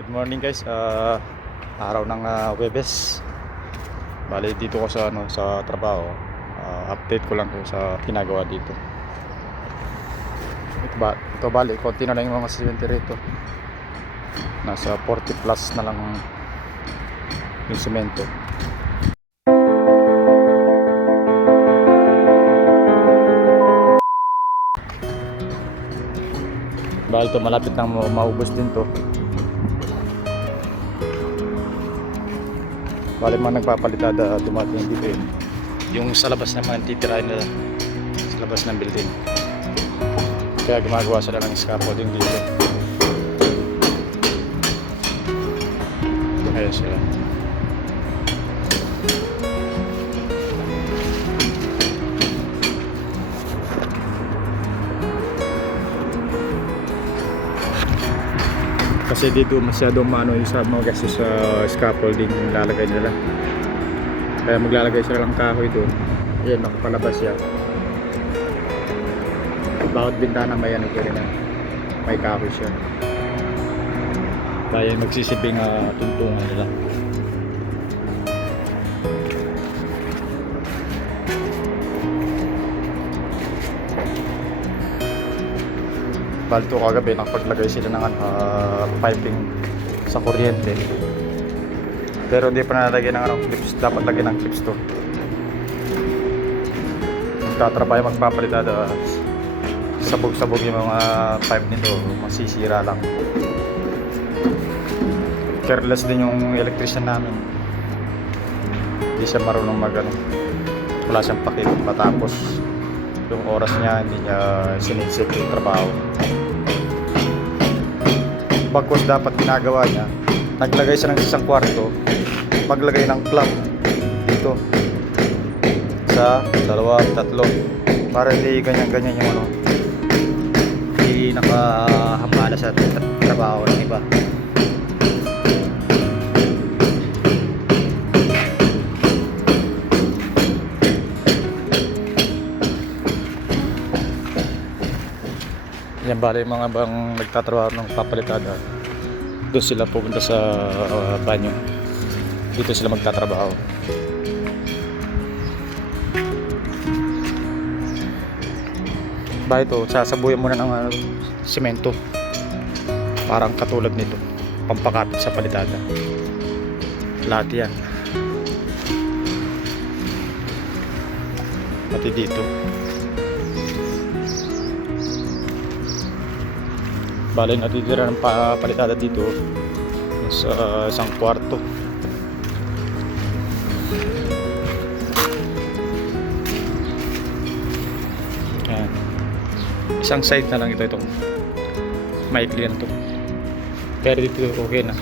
Good morning guys. Araw ng Webes. Bali dito ko sa sa trabaho. Update ko lang kayo sa ginagawa dito. Ito bali konti na lang yung mga simento rito. Nasa 40 plus na lang yung semento. Bali ito malapit nang maubos din to. Bali mga nagpapalitada dumating dito yun. Yung sa labas ng mga titirahin nila sa labas ng building. Kaya gumagawa sila ng scaffolding dito. Ayun sila. Kasi dito masyadong maano yung sa mga gastos sa scaffolding yung lalagay nila. Kaya maglalagay sila ng kahoy doon. Ayan, nakapalabas yan. Bawat bintana may ano ko rin na may kahoy siya. Kaya magsisibing tuntungan nila. Balto kagabi nakapaglagay sila ng piping sa kuryente. Pero hindi pa nalagyan ng clips. Dapat lagyan ng clips to. Magtatrabaho magpapalitada. Sabog-sabog yung mga pipe nito. Masisira lang. Careless din yung electrician namin. Hindi siya marunong wala siyang pakit. Matapos yung oras niya hindi niya sinisip yung trabaho. Bagkos dapat ginagawa niya, naglagay siya ng isang kwarto, maglagay ng clamp dito sa dalawa, tatlo para hindi ganyan-ganyan yung hindi nakahambala sa trabaho ng iba. Yan bali mga bang nagtatrabaho ng papalitada. Doon sila pupunta sa banyo. Dito sila magtatrabaho. Bali ito, sasabuyan muna ng simento. Parang katulad nito. Pampakapit sa palitada. Lahat yan. Pati dito. Bali natitira ng palitada dito sa isang kwarto. Ayan. Isang side na lang itong maikli na ito. Pero dito okay na.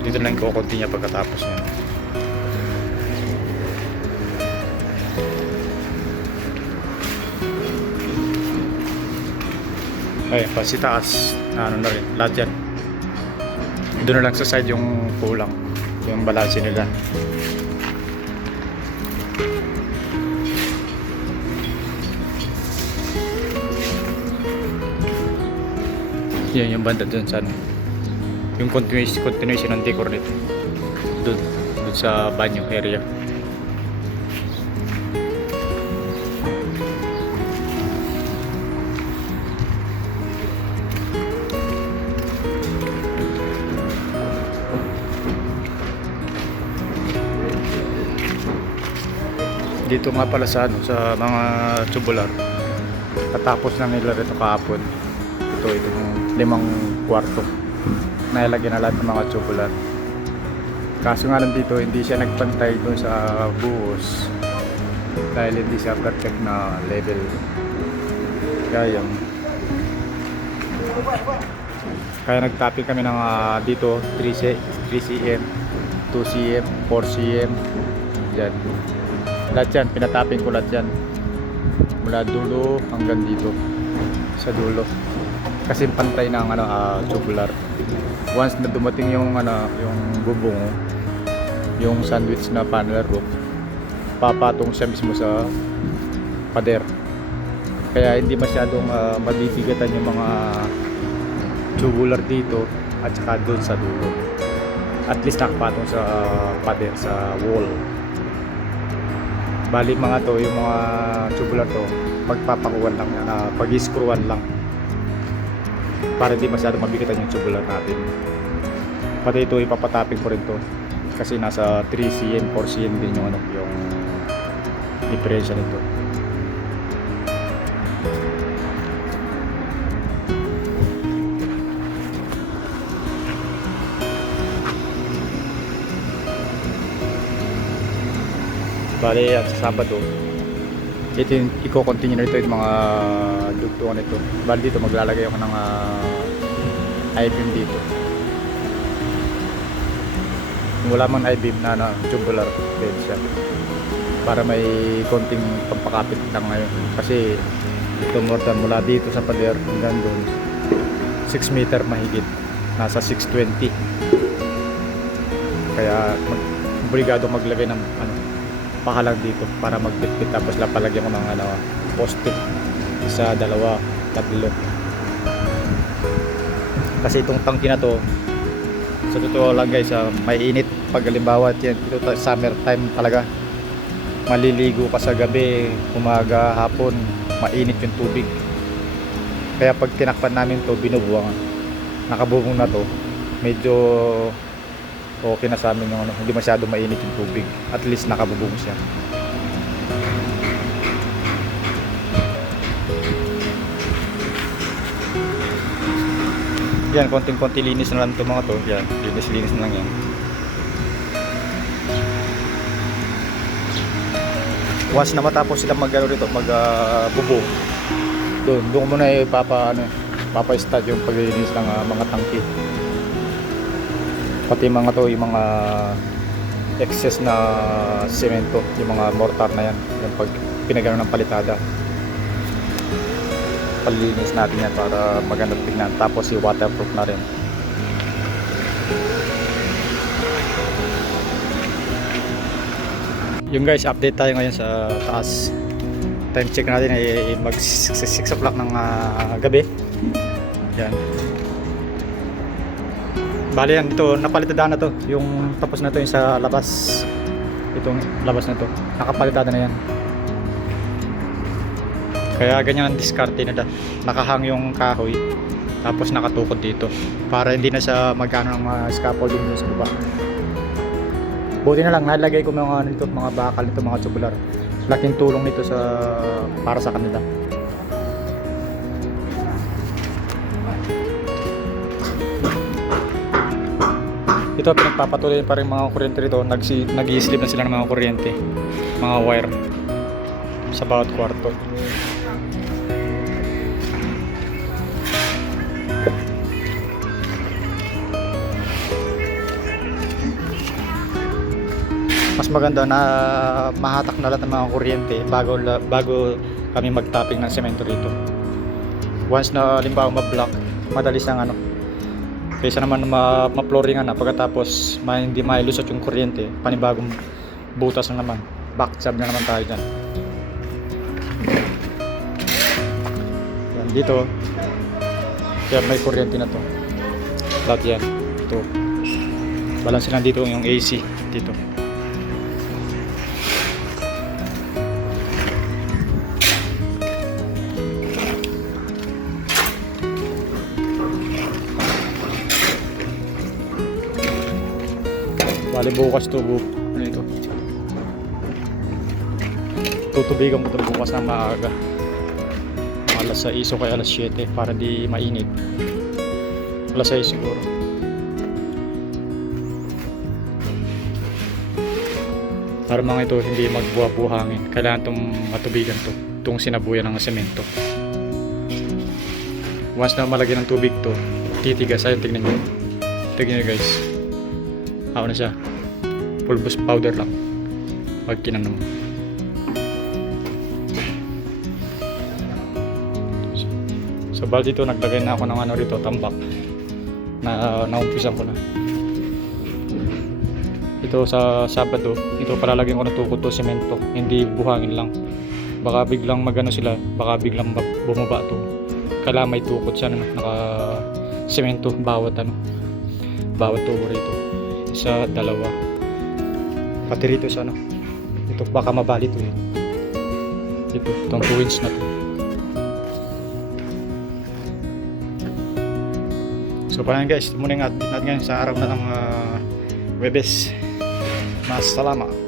Dito lang kukunti niya pagkatapos niya. Ayun pa si taas ano na rin lahat yan. Doon na lang sa side yung kulang, yung balanse nila. Yan yung banda dun sa yung continuation ng decor nito dun sa banyo area. Dito nga pala sa sa mga tubular. Katapos na nila rito kahapon. Itong 5 kwarto. Nailagyan na lahat ng mga tubular. Kaso nga lang dito hindi siya nagpantay doon sa buhos. Dahil hindi siya perfect na level. Kaya nagtapping kami ng dito 3 cm, 2 cm, 4 cm. Yan. Lahat yan, pinatapping ko lahat yan mula dulo hanggang dito sa dulo kasi pantay ng tubular. Once na dumating yung yung bubong, yung sandwich na panel roof, papatong siya mismo sa pader, kaya hindi masyadong mabibigatan yung mga tubular dito at saka doon sa dulo. At least nakapatong sa pader, sa wall. Bali mga to, yung mga tubular to, pagpapakuan lang yan, pag-screwan lang para di masyado mabigatan yung tubular natin. Pati ito ipapatapping ko rin to kasi nasa 3 cm, 4 cm din yung yung diferensya nito. Bali at sa Sabado ito yung i-continue na ito yung mga dugtungan nito. Bali dito maglalagay ako ng I-beam dito. Kung wala mang I-beam na tubular bed siya para may konting pampakapit lang ngayon kasi ito more than mula dito sa pader hanggang doon 6 meter mahigit, nasa 620, kaya obligado maglagay ng pahalang dito para magbitbit, tapos lapalagyan ko ng poste, isa, dalawa, tatlo, kasi itong tangke na to sa totoo lang guys, may init pag halimbawa ito summer time talaga, maliligo ka sa gabi, umaga, hapon, mainit yung tubig. Kaya pag tinakpan namin to, binubuang, nakabubong na to, medyo okay na sa amin yung hindi masyado mainit yung tubig, at least nakabubong siya. Yan, konting-konti linis na lang ito mga to. Yan, linis na lang yan. Once na matapos sila magbubong, doon ko muna papa-start yung paglilinis ng mga tangke. Pati mga to, yung mga excess na semento, yung mga mortar na yan, yung pag pinagano ng palitada, palinis natin yan para maganda tignan. Tapos yung waterproof na rin. Yung guys, update tayo ngayon sa taas. Time check natin ay mag 6 o'clock ng gabi. Yan. Bali yan, ito napalitada na to. Yung tapos na to yung sa labas. Itong labas na to, nakapalitada na yan. Kaya ganyan ang diskarte na nakahang yung kahoy, tapos nakatukod dito para hindi na siya magkano ng scaffolding dun sa baba. Buti na lang nalagay ko mga bakal nito, mga tubular. Laking tulong nito para sa kanila. Ito pinagpapatuloy pa rin mga kuryente rito. Nag-i-slip na sila ng mga kuryente, mga wire sa bawat kwarto. Mas maganda na mahatak na lahat ng mga kuryente bago kami mag-topping ng semento rito. Once na limbawa ma-block, madali siyang kaysa naman ma-flooringan na pagkatapos hindi mailusot yung kuryente, panibagong butas na naman, back job na naman tayo dyan. Yan, dito kaya may kuryente na to lahat yan. Ito balance lang dito yung AC dito. Bali bukas to, ito tutubigan ko ito bukas na maaga, alas 6 o kaya alas 7 para di mainit. Alas 6 siguro. Para mga ito hindi magbuha-buhangin, kailangan itong matubigan to, itong sinabuyan ng semento. Once na malagyan ng tubig to, titigas. Ayun, tignan nyo guys, ako na siya, pulbos powder lang pag kinanong. So bali dito naglagay na ako ng rito, tambak na naumpisan ko na. Ito sa Sabado, ito palalagyan ko ng tukod to, semento, hindi buhangin lang. Baka biglang sila, baka biglang bumaba to. Kailangan may tukod siya na naka semento bawat bawat tubo rito. Isa, dalawa. Pati rito sa ano. Ito baka mabali to eh. Itong 2 inch na to. So paano guys, ito muna yung update natin ngayon sa araw na ng Webes. Mas salamat.